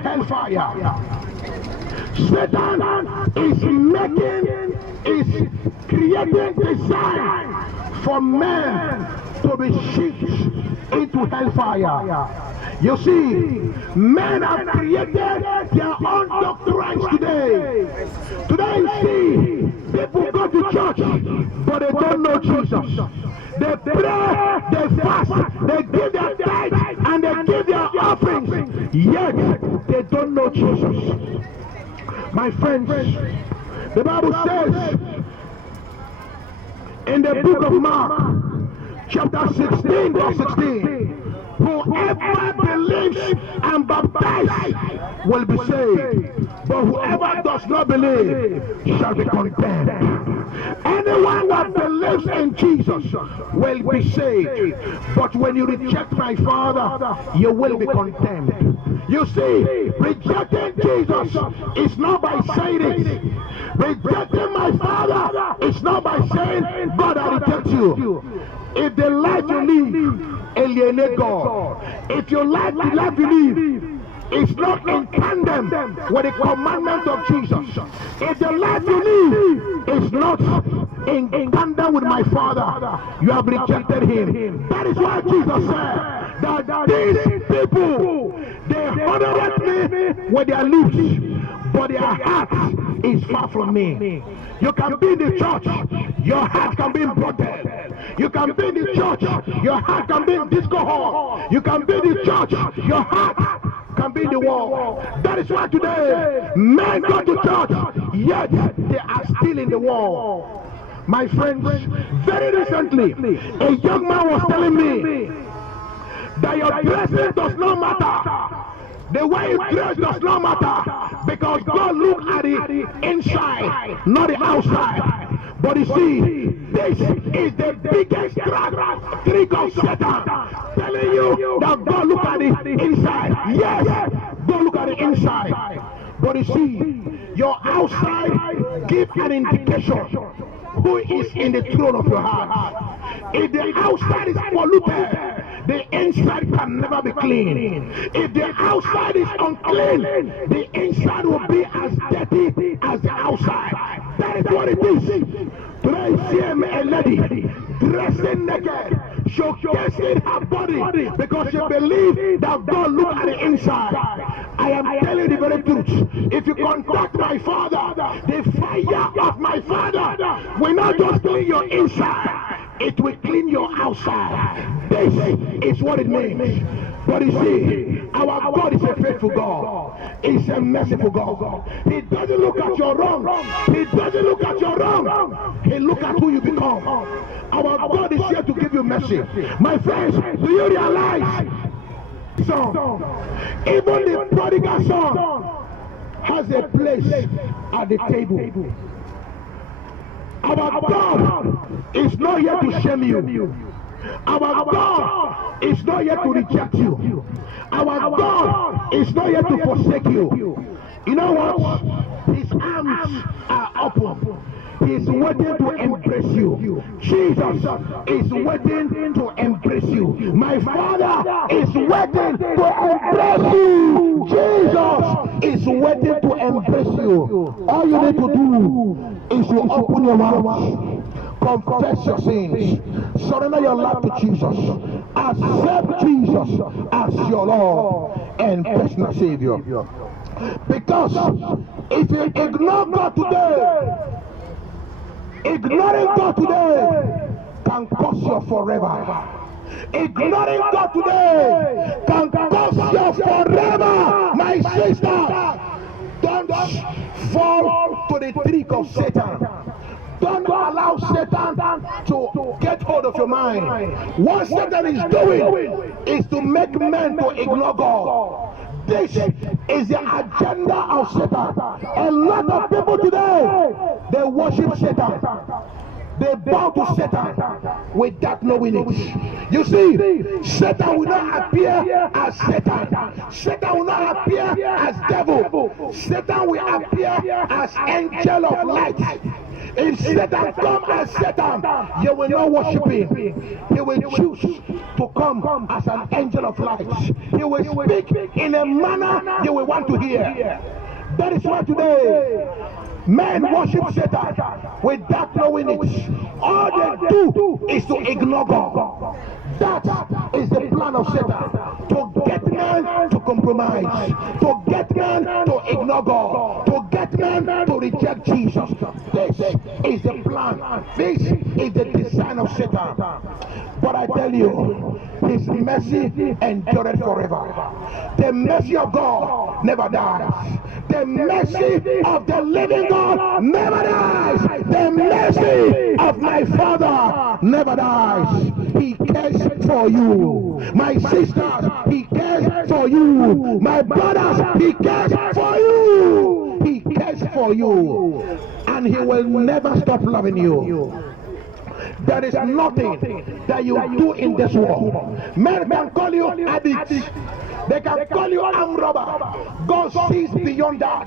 hellfire. Satan is creating design for men to be shipped into hellfire. You see, men have created their own doctrines today. Today you see, people go to church, but they don't know Jesus. They pray, they fast, they give their tithes, and they give their offerings, yet they don't know Jesus. My friends, the Bible says in the book of Mark, chapter 16, verse 16, whoever believes and baptized will be saved, but whoever does not believe shall be condemned. Anyone that believes in Jesus will be saved, but when you reject my Father, you will be condemned. You see, rejecting Jesus is not by saying it. Rejecting my Father is not by saying, God, I reject you. If the life you live alienate God, if your life the life you live is not in tandem with the commandment of Jesus, if the life you live is not in tandem with my Father, you have rejected him. That is why Jesus said that these people, they honor me with their lips, but their heart is far from me. You can be in the church, your heart can be in brothel. You can be in the church, your heart can be in disco hall. You can be in the church, your heart can be in the wall. That is why today men go to church, yet they are still in the wall. My friends, very recently, a young man was telling me that your dressing does not matter. The way you dress does not matter, because God looks at the inside, not the outside. But you see, this is the biggest trick of Satan, telling you that God look at the inside. Yes, God look at the inside. But you see, your outside gives an indication who is in the throne of your heart. If the outside is polluted, the inside can never be clean. If the outside is unclean, the inside will be as dirty as the outside. That is what it is. Today I see a lady dressing naked, showcasing her body because she believes that God looks at the inside. I am telling you the very truth. If you contact my Father, the fire of my Father will not just clean your inside, it will clean your outside. This is what it means. But you see, our God is a faithful God. He's a merciful God. He doesn't look at your wrong. He doesn't look at your wrong. He looks at who you become. Our God is here to give you mercy. My friends, do you realize? Son, even the prodigal son has a place at the table. Our God is not here to shame you. Our God is not here to reject you. Our God is not here to forsake you. You know what? His arms are open. He's waiting to embrace you. Jesus is waiting to embrace you. My Father is waiting to embrace you. Jesus is waiting to embrace you. All you need to do is to open your mouth, confess your sins, surrender your life to Jesus, accept Jesus as your Lord and personal Savior. Because if you ignore God today, ignoring God today can cost you forever. Ignoring God today can cost you forever, my sister. Don't fall to the trick of Satan. Don't allow Satan to get hold of your mind. What Satan is doing is to make men to ignore God. This is the agenda of Satan. A lot of people today, they worship Satan. They bow to Satan without knowing it. You see, Satan will not appear as Satan. Satan will not appear as devil. devil, Satan will appear as angel of light. If Satan come as Satan, you will not worship him. He will choose to come as an angel of light. He will speak in a manner you will want to hear. That is why today men worship Satan without knowing it. All they do is to ignore God. That is the plan of Satan, to get men to compromise, to get men to ignore God, to get men to reject Jesus. This is the plan. This is the design of Satan. But I tell you, his mercy endureth forever. The mercy of God never dies. The mercy of the living God never dies. The mercy of my Father never dies. He cares for you. My sisters, he cares for you. My brothers, he cares for you. He cares for you. And he will never stop loving you. There is nothing that you do in this world. Men can call you addict. They can call you armed robber. God sees beyond that.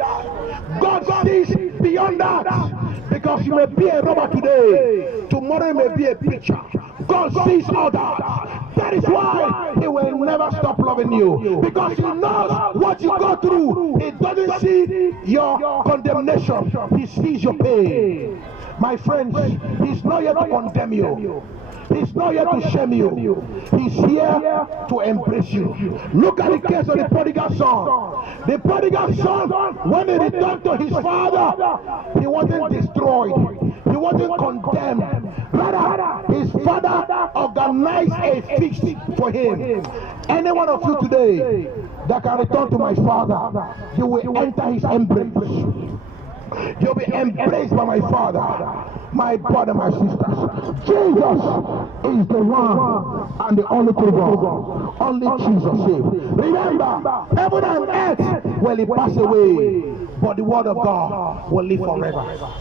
God sees beyond that. Because you may be a robber today. Tomorrow you may be a preacher. God sees all that. That is why he will never stop loving you. Because he knows what you go through. He doesn't see your condemnation. He sees your pain. My friends, he's not here to condemn you. He's not here to shame you. He's here to embrace you. Look at the case of the prodigal son. The prodigal son, when he returned to his father, he wasn't destroyed. He wasn't condemned. Rather, his father organized a feast for him. Any one of you today that can return to my father, you will enter his embrace. You'll be embraced by my Father, my brother, my sisters. Jesus is the one and the only true God. Only Jesus saves. Remember, heaven and earth will pass away, but the word of God will live forever.